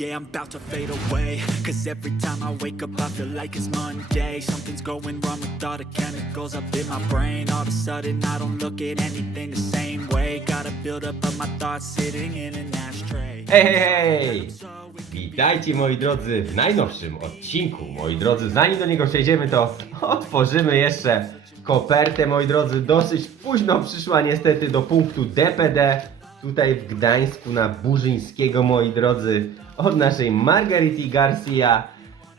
yeah, I'm about to fade away. Cause every time I wake up, I feel like it's Monday. Something's going wrong with all the chemicals up in my brain. All of a sudden, I don't look at anything the same way. Gotta build up of my thoughts sitting in an ashtray. Hej, hej! Witajcie moi drodzy w najnowszym odcinku. Moi drodzy, zanim do niego przejdziemy, to otworzymy jeszcze kopertę, moi drodzy. Dosyć późno przyszła niestety do punktu DPD. Tutaj w Gdańsku na Burzyńskiego, moi drodzy, od naszej Margarity Garcia.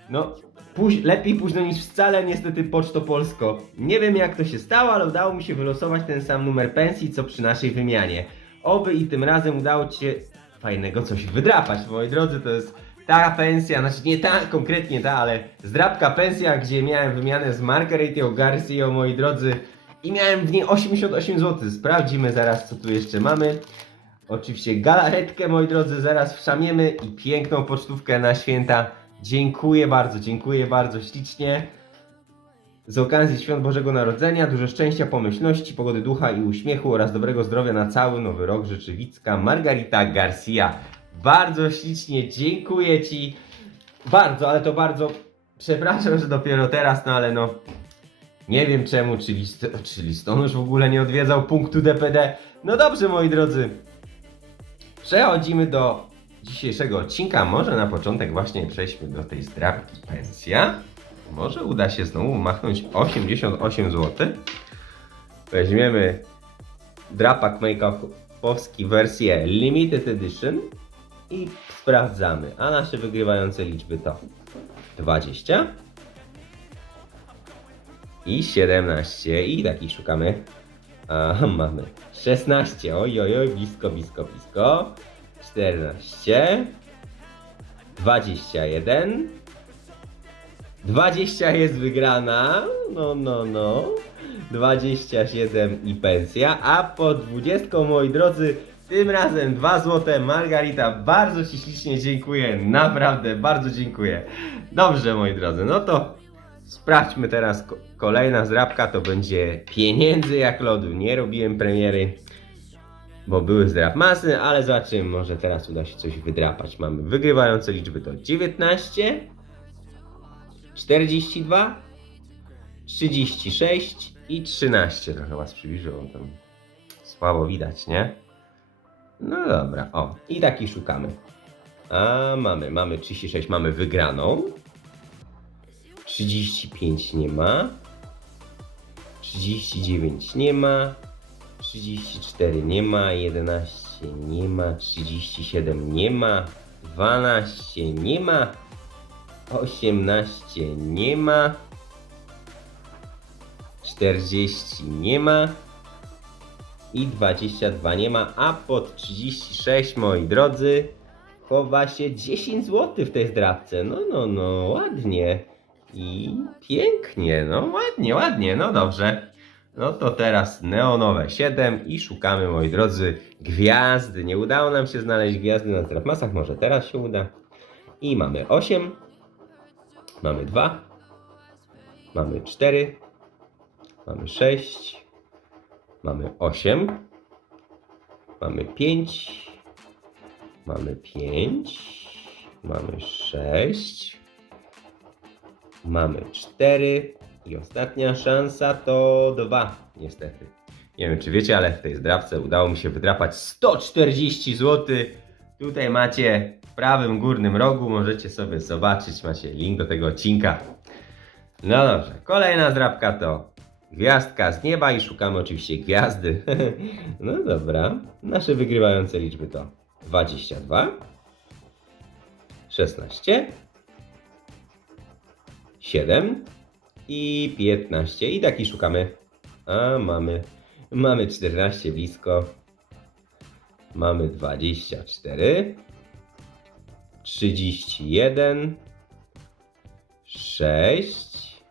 No, póź- lepiej późno niż wcale, niestety Poczto Polsko. Nie wiem jak to się stało, ale udało mi się wylosować ten sam numer pensji, co przy naszej wymianie. Oby i tym razem udało Ci się fajnego coś wydrapać, moi drodzy, to jest ta pensja, znaczy nie ta konkretnie ta, ale zdrapka pensja, gdzie miałem wymianę z Margaretą Garcia, moi drodzy, i miałem w niej 88 zł. Sprawdzimy zaraz, co tu jeszcze mamy. Oczywiście galaretkę, moi drodzy, zaraz wszamiemy i piękną pocztówkę na święta. Dziękuję bardzo, dziękuję bardzo ślicznie. Z okazji Świąt Bożego Narodzenia dużo szczęścia, pomyślności, pogody ducha i uśmiechu oraz dobrego zdrowia na cały nowy rok Rzeczywicka Margarita Garcia. Bardzo ślicznie dziękuję Ci. Bardzo, ale to bardzo przepraszam, że dopiero teraz, no ale no nie wiem czemu, czy, list, czy listonosz w ogóle nie odwiedzał punktu DPD. No dobrze moi drodzy, przechodzimy do dzisiejszego odcinka. Może na początek właśnie przejdźmy do tej zdrabki pensja. Może uda się znowu machnąć 88 zł. Weźmiemy drapak make-upowski wersję Limited Edition i sprawdzamy. A nasze wygrywające liczby to 20 i 17 i takich szukamy. A, mamy 16, oj, oj, oj, blisko, blisko, blisko. 14, 21, 20 jest wygrana, no, no, no. 27 i pensja, a po 20, moi drodzy, tym razem 2 złote. Margarita, bardzo Ci ślicznie dziękuję, naprawdę bardzo dziękuję. Dobrze, moi drodzy, no to sprawdźmy teraz ko- kolejna zdrabka, to będzie pieniędzy jak lodu. Nie robiłem premiery, bo były zdrab masy, ale zobaczymy, może teraz uda się coś wydrapać. Mamy wygrywające liczby to 19, 42, 36 i 13. Trochę was przybliżyło, tam słabo widać, nie? No dobra, o, i taki szukamy. A mamy, mamy 36, mamy wygraną. 35 nie ma. 39 nie ma. 34 nie ma. 11 nie ma. 37 nie ma. 12 nie ma. 18 nie ma. 40 nie ma. I 22 nie ma, a pod 36, moi drodzy, chowa się 10 zł w tej zdrabce. No, no, no, ładnie. I pięknie, no ładnie, ładnie, no dobrze. No to teraz neonowe 7 i szukamy, moi drodzy, gwiazdy. Nie udało nam się znaleźć gwiazdy na zdrabmasach, może teraz się uda. I mamy 8, mamy 2, mamy 4, mamy 6, mamy 8, mamy 5, mamy 5, mamy 6, mamy 4 i ostatnia szansa to 2, niestety. Nie wiem czy wiecie, ale w tej zdrabce udało mi się wydrapać 140 zł. Tutaj macie w prawym górnym rogu, możecie sobie zobaczyć, macie link do tego odcinka. No dobrze, kolejna zdrabka to gwiazdka z nieba i szukamy oczywiście gwiazdy. no dobra, nasze wygrywające liczby to 22, 16, 7 i 15 i taki szukamy. A mamy, mamy 14 blisko. Mamy 24, 31, 6,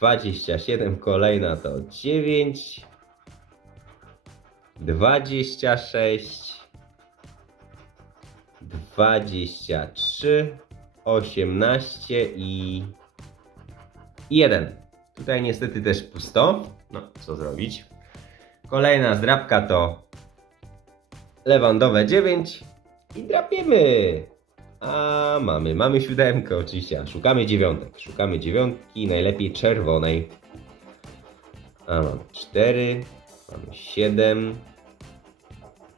27 kolejna to 9, 26, 23, 18 i 1. Tutaj niestety też pusto. No, co zrobić? Kolejna zdrabka to lewandowe 9 i drapiemy. A mamy, mamy siódemkę oczywiście, szukamy dziewiątek. Szukamy dziewiątki, najlepiej czerwonej. A mamy cztery, mamy siedem,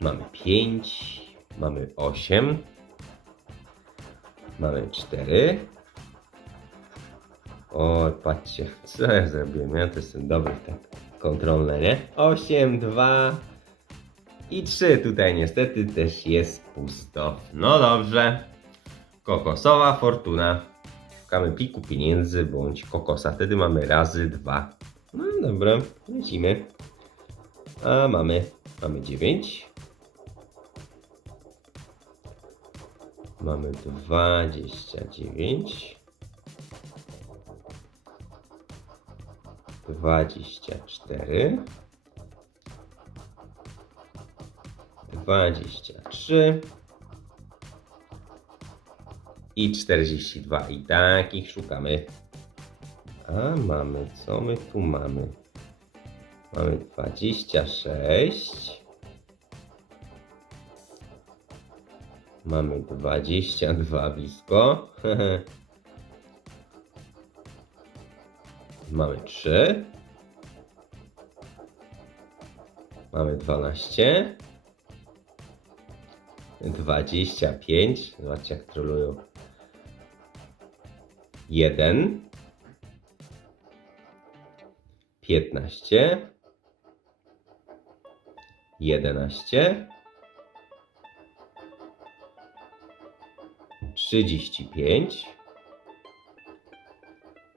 mamy pięć, mamy osiem, mamy cztery. O, patrzcie, co ja zrobiłem? Ja to jestem dobry w tak kontrolne, nie? 8, 2 i 3. Tutaj niestety też jest pusto. No dobrze. Kokosowa fortuna. Szukamy pliku pieniędzy bądź kokosa. Wtedy mamy razy 2. No dobra, lecimy. A mamy, mamy 9. Mamy 29. 24 23 i 42 i takich szukamy. A mamy, co my tu mamy? Mamy 26 Mamy 22 blisko. Mamy 3. Mamy 12. 25. Zobaczcie jak trolują. 1. 15. 11. 35.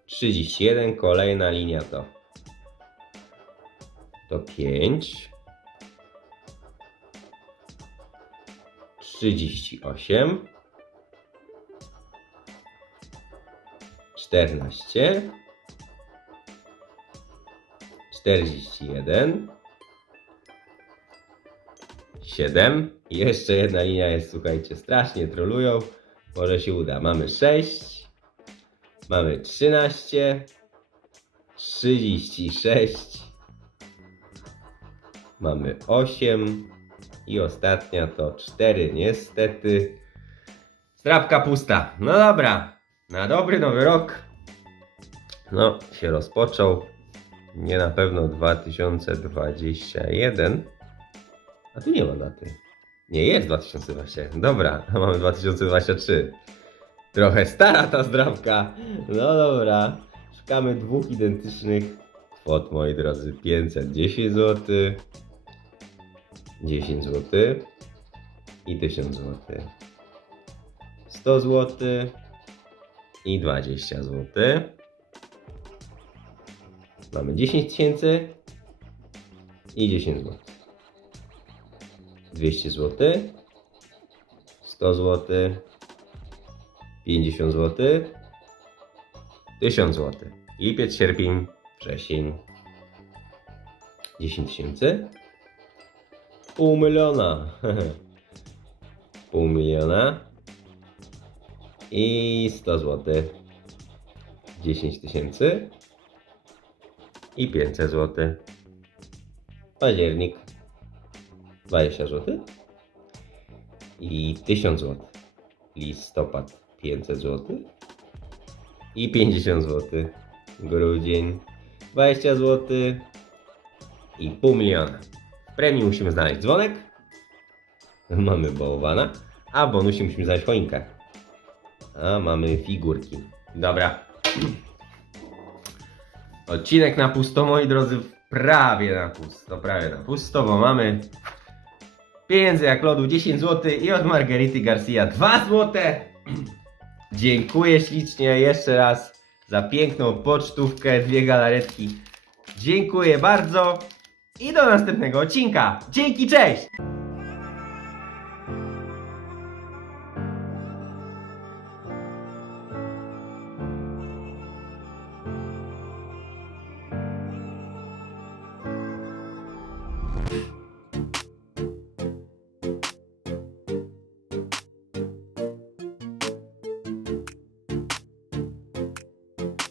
31, kolejna linia to to 5 38 14 41 7 i jeszcze jedna linia jest, słuchajcie, strasznie trolują. Może się uda. Mamy 6 Mamy 13, 36, mamy 8 i ostatnia to 4, niestety. Strapka pusta. No dobra, na dobry nowy rok. No, się rozpoczął. Nie na pewno 2021. A tu nie ma daty. Nie, jest 2021. Dobra, a mamy 2023. Trochę stara ta zdrabka. No dobra. Szukamy dwóch identycznych kwot, moi drodzy. 510 zł, 10 zł i 1000 zł. 100 zł i 20 zł. Mamy 10 tysięcy i 10 zł. 200 zł, 100 zł, 50 zł, 1000 zł. Lipiec, sierpień, wrzesień. 10 tysięcy. Pół miliona. Pół miliona. I 100 zł. 10 tysięcy. I 500 zł. Październik. 20 zł. I 1000 zł listopad 500 zł i 50 zł grudzień 20 zł i pół miliona. W premii musimy znaleźć dzwonek. Mamy bałwana. A bonusie musimy znaleźć choinkę a mamy figurki. Dobra. Odcinek na pusto moi drodzy. Prawie na pusto prawie na pusto bo mamy Pieniędzy jak lodu 10 zł i od Margarity Garcia 2 zł. Dziękuję ślicznie jeszcze raz za piękną pocztówkę, dwie galaretki. Dziękuję bardzo i do następnego odcinka. Dzięki, cześć!